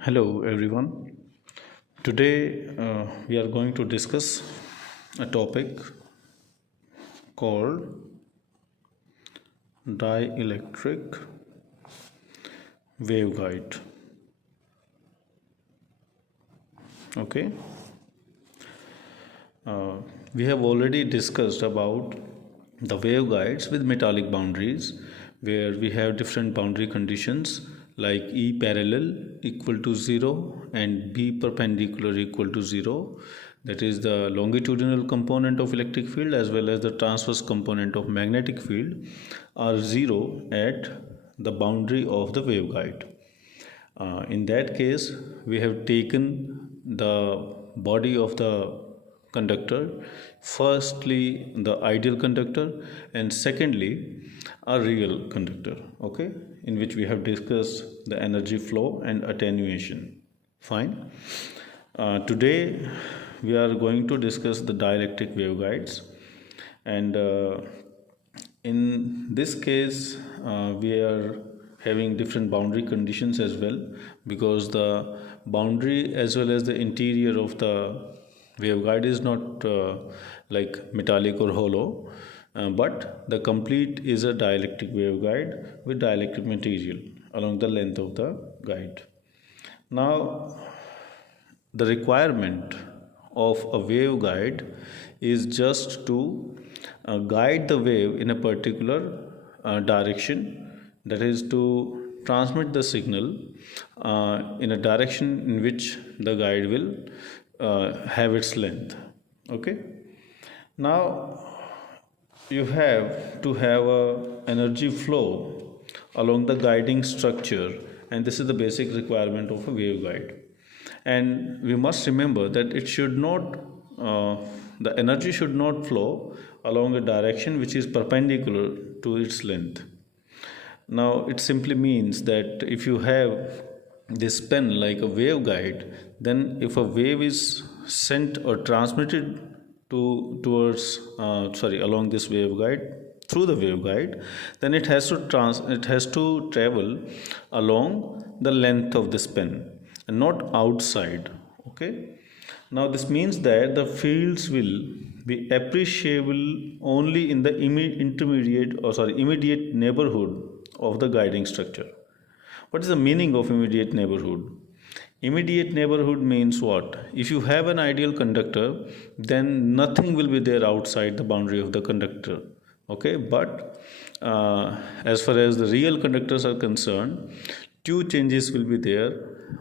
Hello everyone. Today we are going to discuss a topic called dielectric waveguide. Okay. We have already discussed about the waveguides with metallic boundaries where we have different boundary conditions like E parallel equal to 0 and B perpendicular equal to 0, that is the longitudinal component of electric field as well as the transverse component of magnetic field are 0 at the boundary of the waveguide. In that case, we have taken the body of the conductor, firstly the ideal conductor and secondly a real conductor, okay, in which we have discussed the energy flow and attenuation. Fine. Today we are going to discuss the dielectric waveguides, and in this case we are having different boundary conditions as well, because the boundary as well as the interior of the waveguide is not like metallic or hollow, but the complete is a dielectric waveguide with dielectric material along the length of the guide. Now the requirement of a waveguide is just to guide the wave in a particular direction, that is to transmit the signal in a direction in which the guide will have its length. Okay. Now you have to have a energy flow along the guiding structure, and this is the basic requirement of a waveguide. And we must remember that it should not the energy should not flow along a direction which is perpendicular to its length. Now it simply means that if you have this pen like a waveguide, then if a wave is sent or transmitted towards along this waveguide through the waveguide, then it has to travel along the length of this pen and not outside. Okay. Now this means that the fields will be appreciable only in the immediate neighborhood of the guiding structure. What is the meaning of immediate neighborhood? Immediate neighborhood means what? If you have an ideal conductor, then nothing will be there outside the boundary of the conductor. Okay, but as far as the real conductors are concerned, two changes will be there.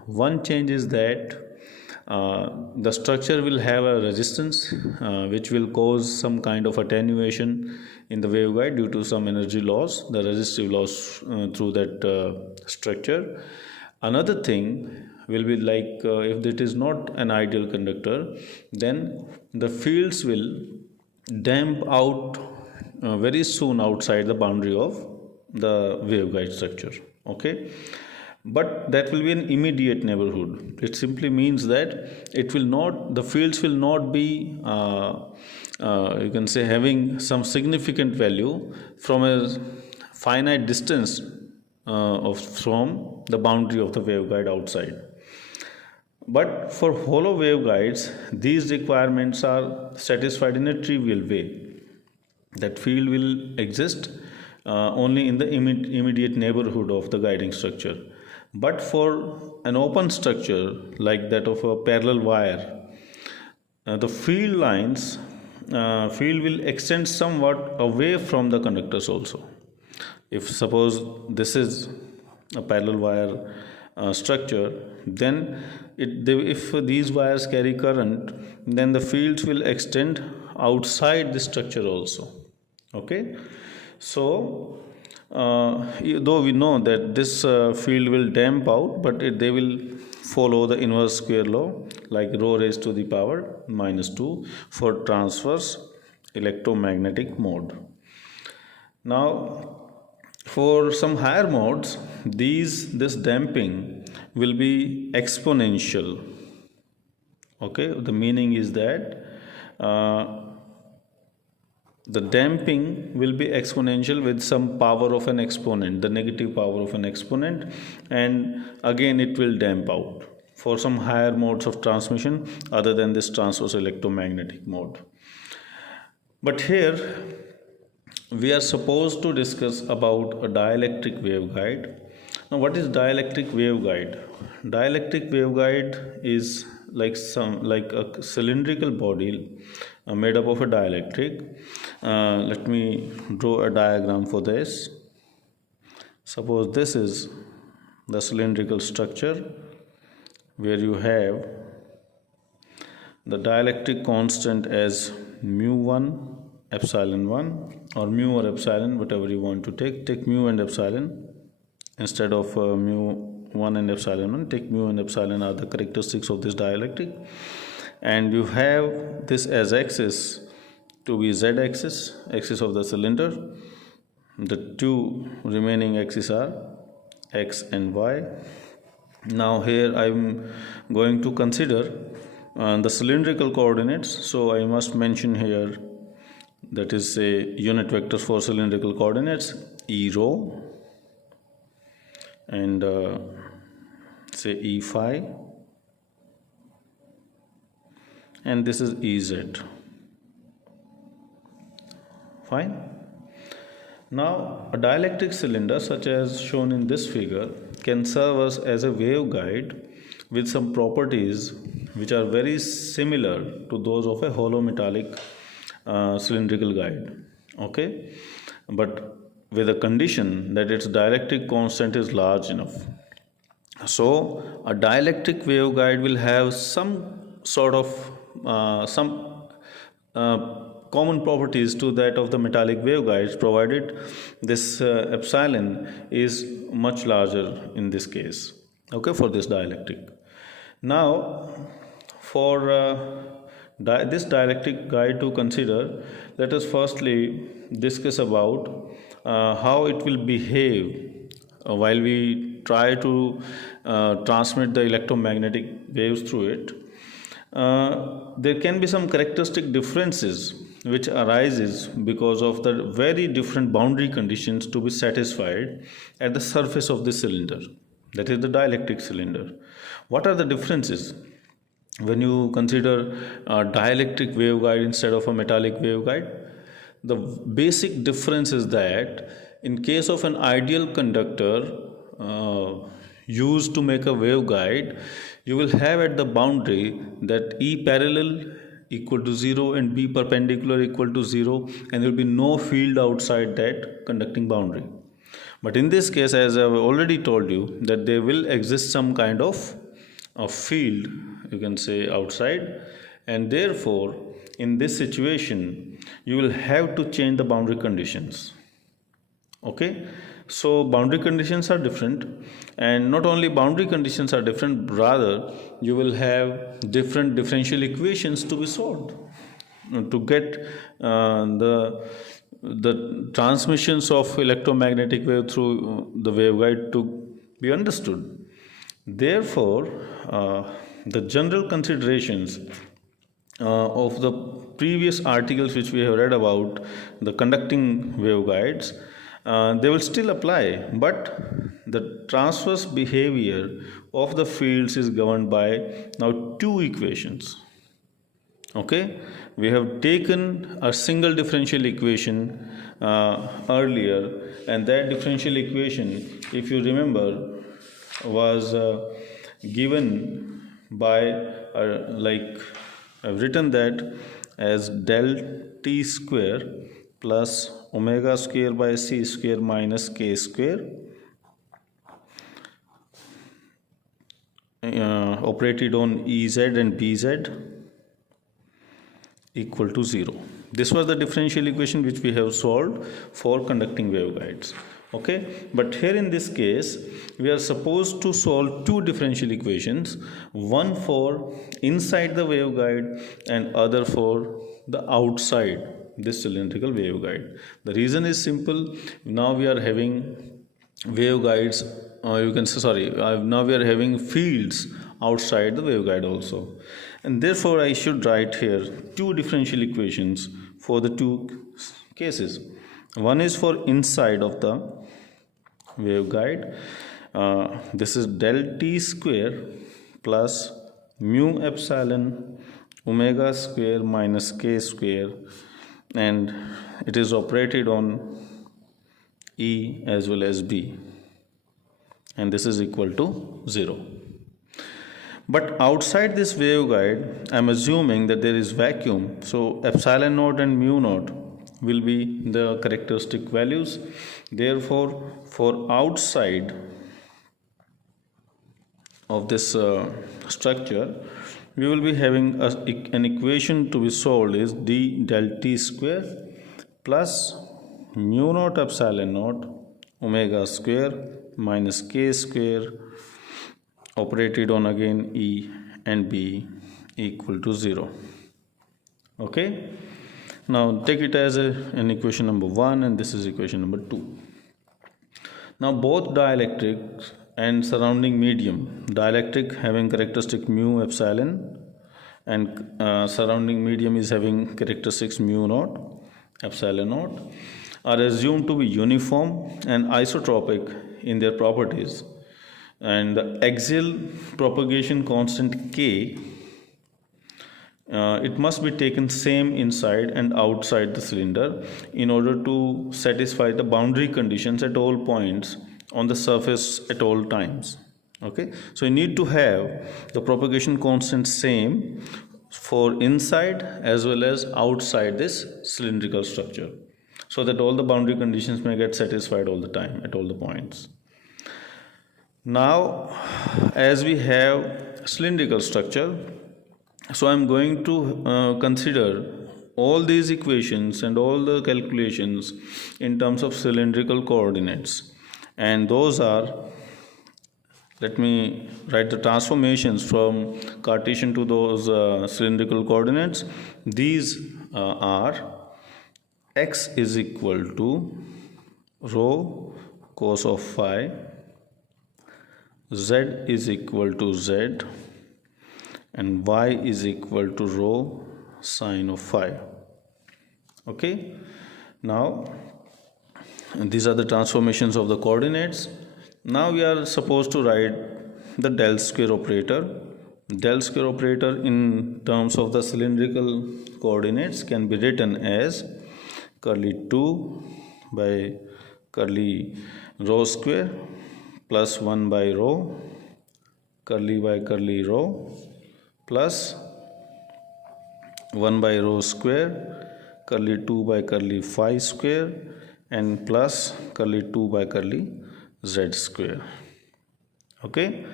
One change is that the structure will have a resistance which will cause some kind of attenuation in the waveguide due to some energy loss, the resistive loss through that structure. Another thing will be like if it is not an ideal conductor, then the fields will damp out very soon outside the boundary of the waveguide structure. Okay. But that will be an immediate neighborhood. It simply means that the fields will not be you can say having some significant value from a finite distance from the boundary of the waveguide outside. But for hollow waveguides, these requirements are satisfied in a trivial way. That field will exist only in the immediate neighborhood of the guiding structure. But for an open structure like that of a parallel wire, the field will extend somewhat away from the conductors also. If suppose this is a parallel wire structure, then if these wires carry current, then the fields will extend outside the structure also. Okay. So though we know that this field will damp out, but they will follow the inverse square law, like rho raised to the power -2 for transverse electromagnetic mode. Now for some higher modes, this damping will be exponential. Okay. The meaning is that the damping will be exponential with some power of an exponent, the negative power of an exponent, and again it will damp out for some higher modes of transmission other than this transverse electromagnetic mode. But here we are supposed to discuss about a dielectric waveguide. Now, what is dielectric waveguide? Dielectric waveguide is like a cylindrical body made up of a dielectric. Let me draw a diagram for this. Suppose this is the cylindrical structure where you have the dielectric constant as mu1 epsilon 1, or mu or epsilon, whatever you want to take mu and epsilon instead of mu 1 and epsilon 1. Take mu and epsilon are the characteristics of this dielectric, and you have this as axis to be z axis of the cylinder. The two remaining axes are x and y. Now here I am going to consider the cylindrical coordinates, so I must mention here, that is a unit vector for cylindrical coordinates, e rho, and say e phi, and this is ez. Fine. Now a dielectric cylinder such as shown in this figure can serve us as a waveguide with some properties which are very similar to those of a hollow metallic cylindrical guide. Okay, but with a condition that its dielectric constant is large enough. So a dielectric waveguide will have some sort of common properties to that of the metallic waveguides, provided this epsilon is much larger in this case, okay, for this dielectric. Now for this dielectric guide to consider, let us firstly discuss about how it will behave while we try to transmit the electromagnetic waves through it. There can be some characteristic differences which arises because of the very different boundary conditions to be satisfied at the surface of the cylinder, that is the dielectric cylinder. What are the differences when you consider a dielectric waveguide instead of a metallic waveguide? The basic difference is that in case of an ideal conductor used to make a waveguide, you will have at the boundary that E parallel equal to 0 and B perpendicular equal to 0, and there will be no field outside that conducting boundary. But in this case, as I have already told you, that there will exist some kind of a field, you can say, outside, and therefore in this situation you will have to change the boundary conditions. Okay, so boundary conditions are different, and not only boundary conditions are different, rather you will have different differential equations to be solved to get the transmissions of electromagnetic wave through the waveguide to be understood. Therefore the general considerations of the previous articles which we have read about the conducting waveguides, they will still apply, but the transverse behavior of the fields is governed by now two equations. Okay, we have taken a single differential equation earlier, and that differential equation, if you remember, was given by like I've written that as del t square plus omega square by c square minus k square operated on Ez and Bz equal to 0. This was the differential equation which we have solved for conducting waveguides. Okay, but here in this case we are supposed to solve two differential equations, one for inside the waveguide and other for the outside this cylindrical waveguide. The reason is simple. Now we are having waveguides, you can say, sorry, now we are having fields outside the waveguide also, and therefore I should write here two differential equations for the two cases. One is for inside of the waveguide. This is del t square plus mu epsilon omega square minus k square, and it is operated on E as well as B, and this is equal to 0. But outside this waveguide, I am assuming that there is vacuum, so epsilon naught and mu naught will be the characteristic values. Therefore, for outside of this structure, we will be having an equation to be solved is d del t square plus mu naught epsilon naught omega square minus k square operated on again E and B equal to 0. Okay, now take it as an equation number 1, and this is equation number 2. Now both dielectric and surrounding medium, dielectric having characteristic mu epsilon and surrounding medium is having characteristics mu naught epsilon naught, are assumed to be uniform and isotropic in their properties, and the axial propagation constant k, it must be taken same inside and outside the cylinder in order to satisfy the boundary conditions at all points on the surface at all times. Okay, so you need to have the propagation constant same for inside as well as outside this cylindrical structure, so that all the boundary conditions may get satisfied all the time at all the points. Now, as we have cylindrical structure, so I am going to consider all these equations and all the calculations in terms of cylindrical coordinates, and those are, let me write the transformations from Cartesian to those cylindrical coordinates. These are x is equal to rho cos of phi, z is equal to z, and y is equal to rho sine of phi. Okay, now these are the transformations of the coordinates. Now we are supposed to write the del square operator. Del square operator in terms of the cylindrical coordinates can be written as curly 2 by curly rho square plus 1 by rho curly by curly rho plus 1 by rho square curly 2 by curly phi square and plus curly 2 by curly z square. Okay,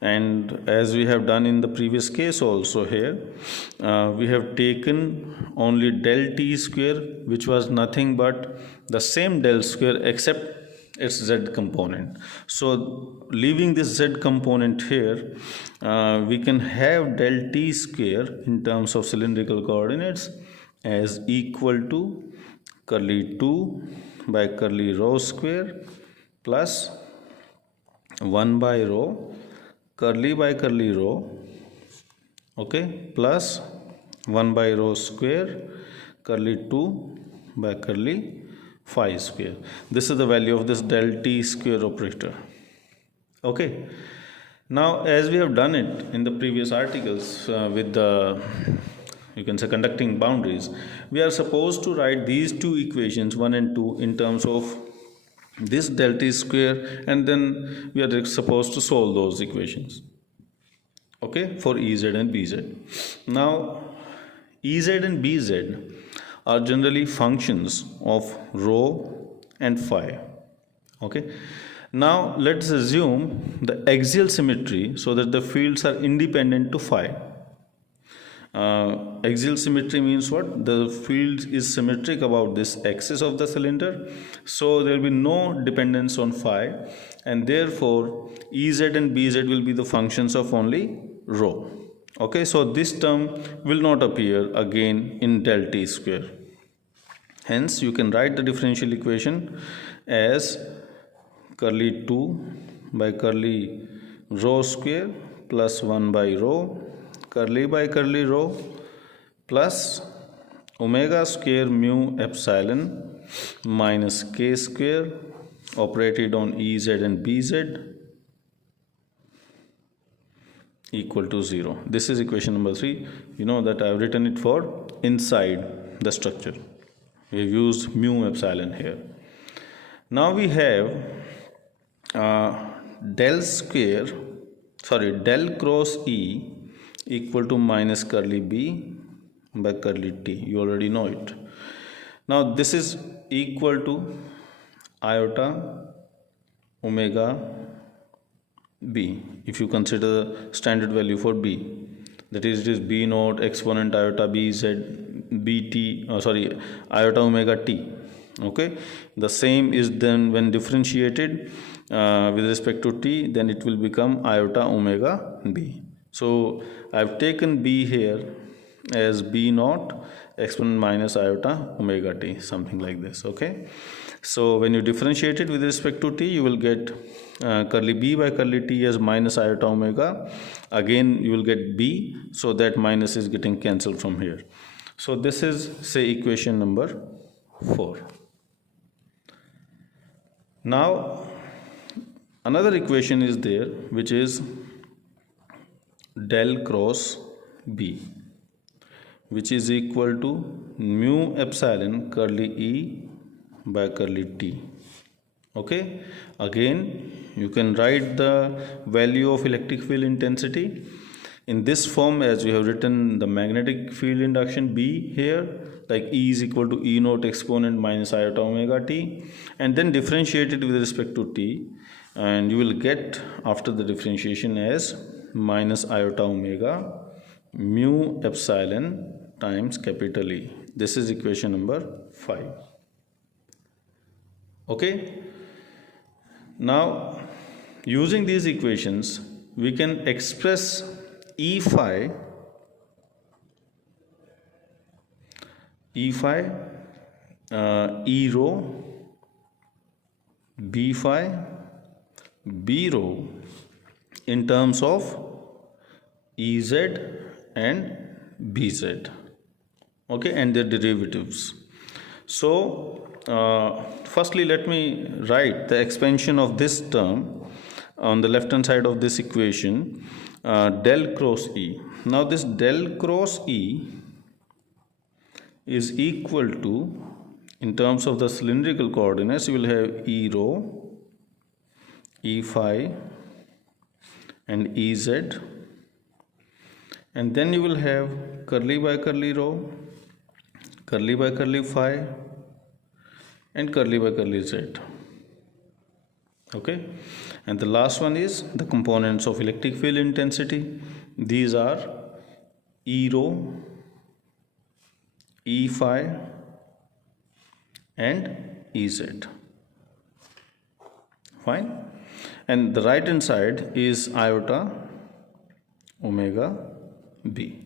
and as we have done in the previous case also, here we have taken only del t square, which was nothing but the same del square except its z component. So leaving this z component here, we can have del t square in terms of cylindrical coordinates as equal to curly 2 by curly rho square plus 1 by rho curly by curly rho, okay, plus 1 by rho square curly 2 by curly phi square. This is the value of this del t square operator. Okay, now as we have done it in the previous articles with the, you can say, conducting boundaries, we are supposed to write these two equations 1 and 2 in terms of this del t square, and then we are supposed to solve those equations, okay, for Ez and Bz. Now Ez and Bz are generally functions of rho and phi. Okay, now let's assume the axial symmetry so that the fields are independent to phi. Axial symmetry means what? The field is symmetric about this axis of the cylinder, so there will be no dependence on phi, and therefore Ez and Bz will be the functions of only rho. Okay, so this term will not appear again in del t square. Hence you can write the differential equation as curly 2 by curly rho square plus 1 by rho curly by curly rho plus omega square mu epsilon minus k square operated on Ez and Bz equal to 0. This is equation number 3. You know that I have written it for inside the structure. We have used mu epsilon here. Now we have del cross E equal to minus curly B by curly T. You already know it. Now this is equal to iota omega B. If you consider the standard value for B, that is, it is B naught exponent iota BZ BT, iota omega T. Okay, the same is then when differentiated with respect to T, then it will become iota omega B. So I've taken B here as B naught exponent minus iota omega T, something like this. Okay, so when you differentiate it with respect to T, you will get curly B by curly T as minus iota omega. Again you will get B, so that minus is getting cancelled from here. So this is, say, equation number 4. Now another equation is there, which is del cross B, which is equal to mu epsilon curly E by curly T. Okay, again you can write the value of electric field intensity in this form, as we have written the magnetic field induction B here, like E is equal to E naught exponent minus iota omega T, and then differentiate it with respect to T, and you will get after the differentiation as minus iota omega mu epsilon times capital E. This is equation number 5. Okay, now using these equations we can express E phi E rho, B phi, B rho in terms of Ez and Bz, okay, and their derivatives. So firstly let me write the expansion of this term on the left hand side of this equation, del cross E. Now this del cross E is equal to, in terms of the cylindrical coordinates, you will have E rho, E phi and Ez, and then you will have curly by curly rho, curly by curly phi and curly by curly z. Okay, and the last one is the components of electric field intensity. These are E rho, E phi and Ez. Fine. And the right hand side is iota omega B.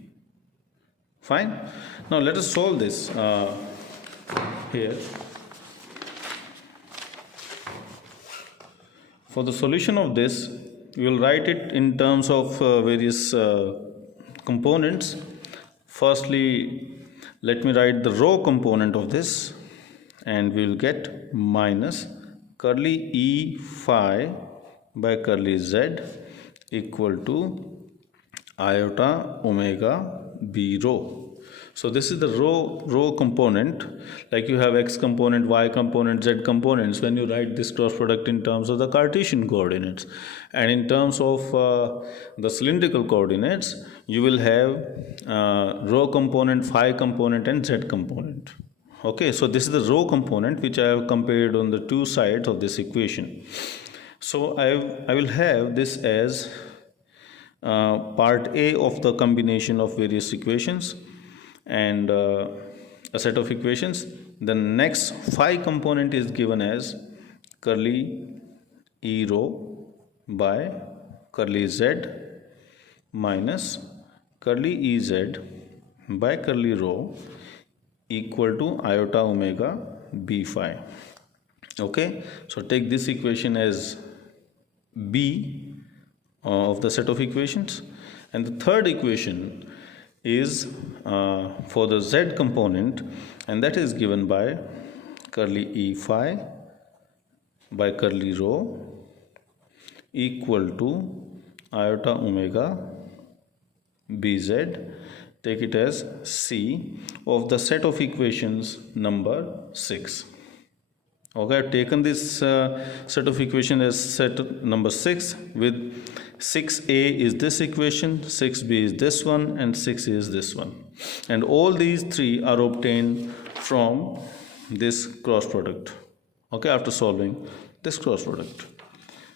Fine. Now let us solve this here. For the solution of this, we will write it in terms of various components. Firstly, let me write the rho component of this, and we will get minus curly E phi by curly z equal to iota omega B rho. So this is the rho component, like you have x component, y component, z components when you write this cross product in terms of the Cartesian coordinates, and in terms of the cylindrical coordinates you will have rho component, phi component and z component. Okay, so this is the rho component which I have compared on the two sides of this equation. So I will have this as part A of the combination of various equations and a set of equations. The next phi component is given as curly E rho by curly z minus curly Ez by curly rho equal to iota omega B phi. Okay, so take this equation as B of the set of equations, and the third equation is for the z component, and that is given by curly E phi by curly rho equal to iota omega bz, take it as C of the set of equations number 6. Okay, I've taken this set of equation as set number 6, with 6a is this equation, 6b is this one, and 6 is this one, and all these three are obtained from this cross product. Okay, after solving this cross product,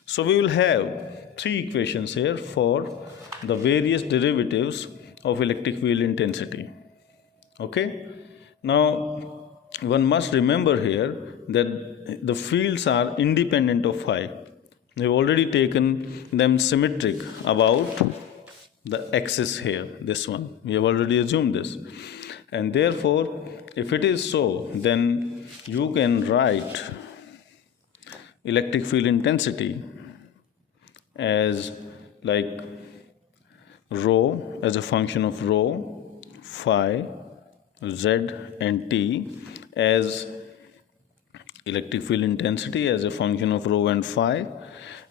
so we will have three equations here for the various derivatives of electric field intensity. Okay, now one must remember here that the fields are independent of phi. We've already taken them symmetric about the axis here, this one. We have already assumed this. And therefore, if it is so, then you can write electric field intensity as like rho as a function of rho, phi, z and t as electric field intensity as a function of rho and phi,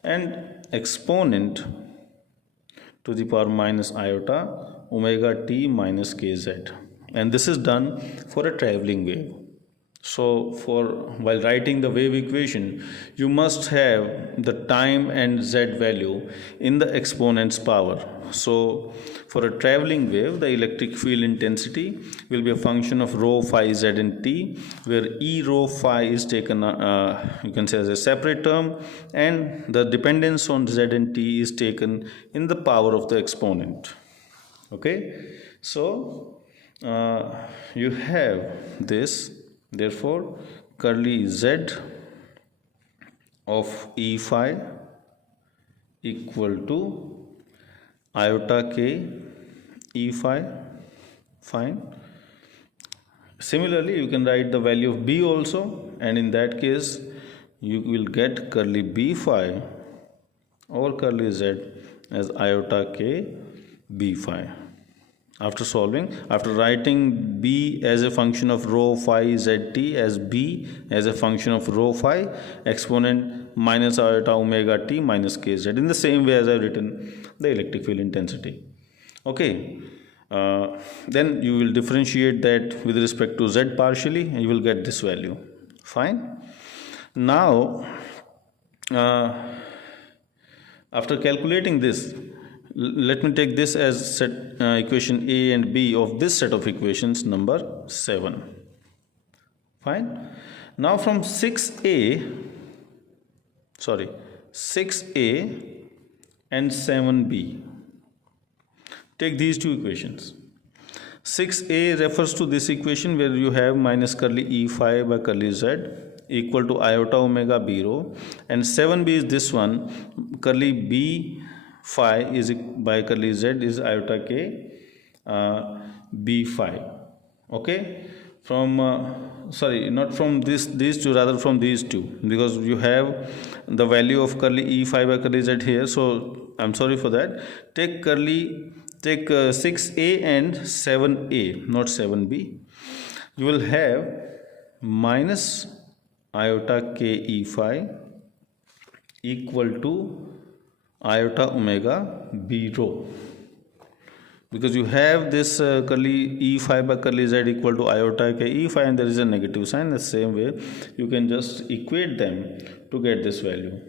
and exponent to the power minus iota omega t minus kz, and this is done for a traveling wave. So while writing the wave equation, you must have the time and z value in the exponent's power. So for a traveling wave, the electric field intensity will be a function of rho, phi, z and t, where E rho phi is taken, you can say, as a separate term, and the dependence on z and t is taken in the power of the exponent. Okay, so you have this. Therefore, curly z of E phi equal to iota k E phi. Fine. Similarly, you can write the value of B also, and in that case, you will get curly B phi or curly z as iota k B phi. After writing B as a function of rho phi zt as B as a function of rho phi exponent minus iota omega t minus kz, in the same way as I've written the electric field intensity. Okay, then you will differentiate that with respect to z partially, and you will get this value. Fine. Now, after calculating this, let me take this as equation A and B of this set of equations number 7. Fine. Now from 6A and 7B, take these two equations. 6A refers to this equation where you have minus curly E phi by curly z equal to iota omega b rho, and 7B is this one, curly B phi is by curly z is iota k b phi. Okay, from not from these two, rather from these two, because you have the value of curly E phi by curly z here, so I'm sorry for that. Take 6A and 7A, not 7B. You will have minus iota k E phi equal to iota omega b rho, because you have this curly E phi by curly z equal to iota k E phi, and there is a negative sign. The same way you can just equate them to get this value.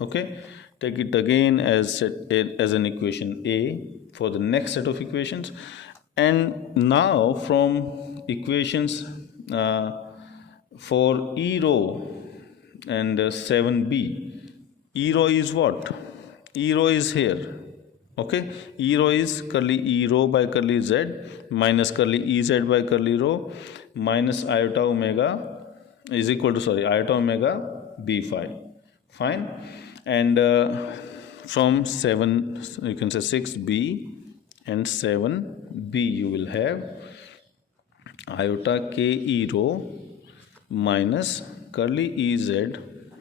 Okay, take it again as an equation A for the next set of equations, and now from equations for E rho and 7B, E rho is what? E rho is here. Okay, E rho is curly E rho by curly z minus curly Ez by curly rho minus iota omega is equal to iota omega b phi. Fine. And from 7, you can say 6B and 7B, you will have iota k E rho minus curly Ez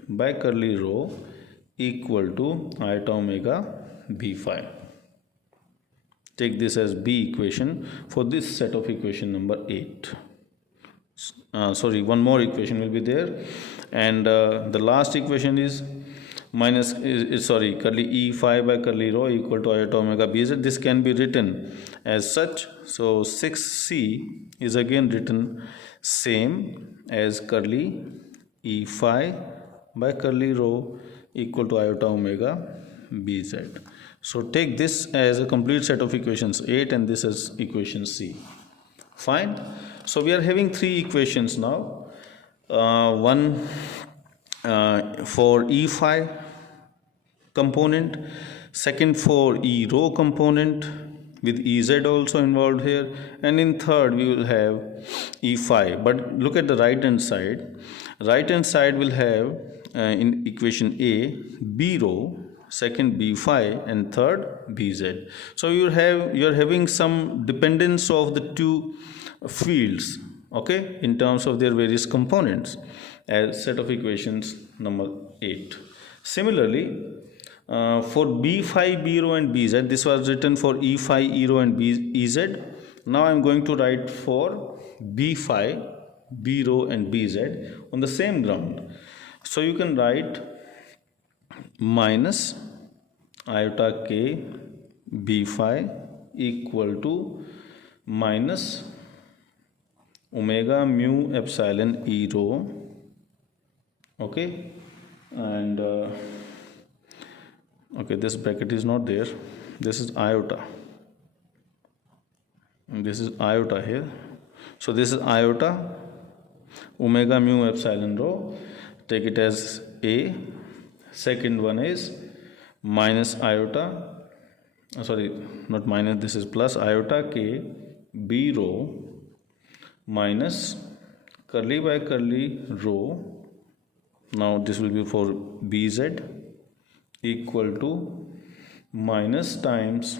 by curly rho equal to iota omega b phi. take this as B equation for this set of equation number 8. One more equation will be there, and the last equation is curly E phi by curly rho equal to iota omega bz. This can be written as such. So 6c is again written same as curly E phi by curly rho equal to iota omega bz. So take this as a complete set of equations 8, and this is equation C. Fine. So we are having three equations now. One for E phi component, second for E rho component with Ez also involved here, and in third we will have E phi. But look at the right hand side. Right hand side will have in equation A B rho, second B phi, and third Bz. So you're having some dependence of the two fields, okay, in terms of their various components, as set of equations number 8. Similarly, for B phi, B rho and Bz, this was written for E phi, E rho and Ez. Now I am going to write for B phi, B rho and Bz on the same ground. So you can write minus iota k B phi equal to minus omega mu epsilon E rho, okay, and okay, this bracket is not there, this is iota, and this is iota here. So this is iota omega mu epsilon rho, take it as A. Second one is minus iota, not minus, this is plus iota k B rho minus curly by curly rho. Now this will be for Bz equal to minus times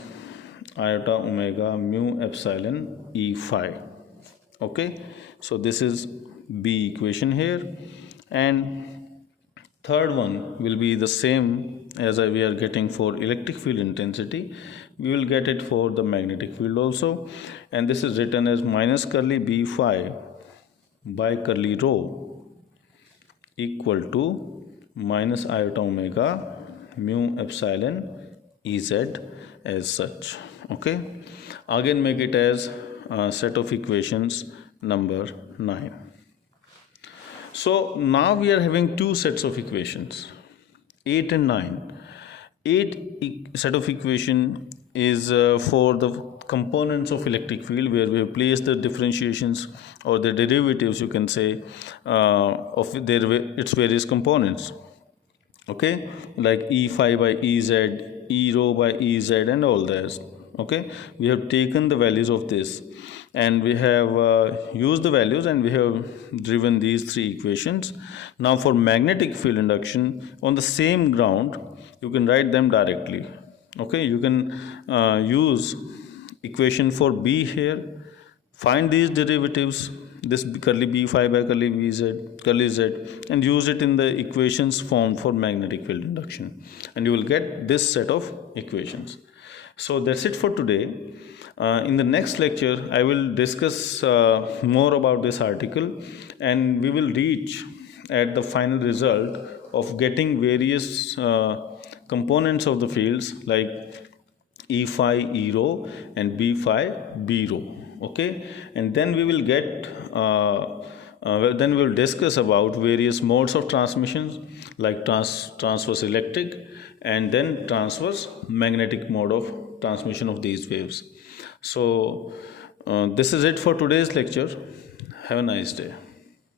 iota omega mu epsilon E phi. Okay, so this is B equation here, and third one will be the same as we are getting for electric field intensity. We will get it for the magnetic field also, and this is written as minus curly B phi by curly rho equal to minus iota omega mu epsilon Ez as such. Okay, again make it as a set of equations number 9. So now we are having two sets of equations, 8 and 9. 8 set of equation is for the components of electric field, where we have placed the differentiations or the derivatives, you can say, of its various components. Okay, like E phi by Ez, E rho by Ez, and all that. Okay, we have taken the values of this, and we have used the values, and we have driven these three equations. Now for magnetic field induction on the same ground, you can write them directly. Okay, you can use equation for B here, find these derivatives, this curly B phi by curly Z, and use it in the equations formed for magnetic field induction, and you will get this set of equations. So that's it for today. In the next lecture, I will discuss more about this article, and we will reach at the final result of getting various components of the fields like E phi E rho and B phi B rho. Okay, and then we will get then we will discuss about various modes of transmissions like transverse electric and then transverse magnetic mode of transmission of these waves. So this is it for today's lecture. Have a nice day.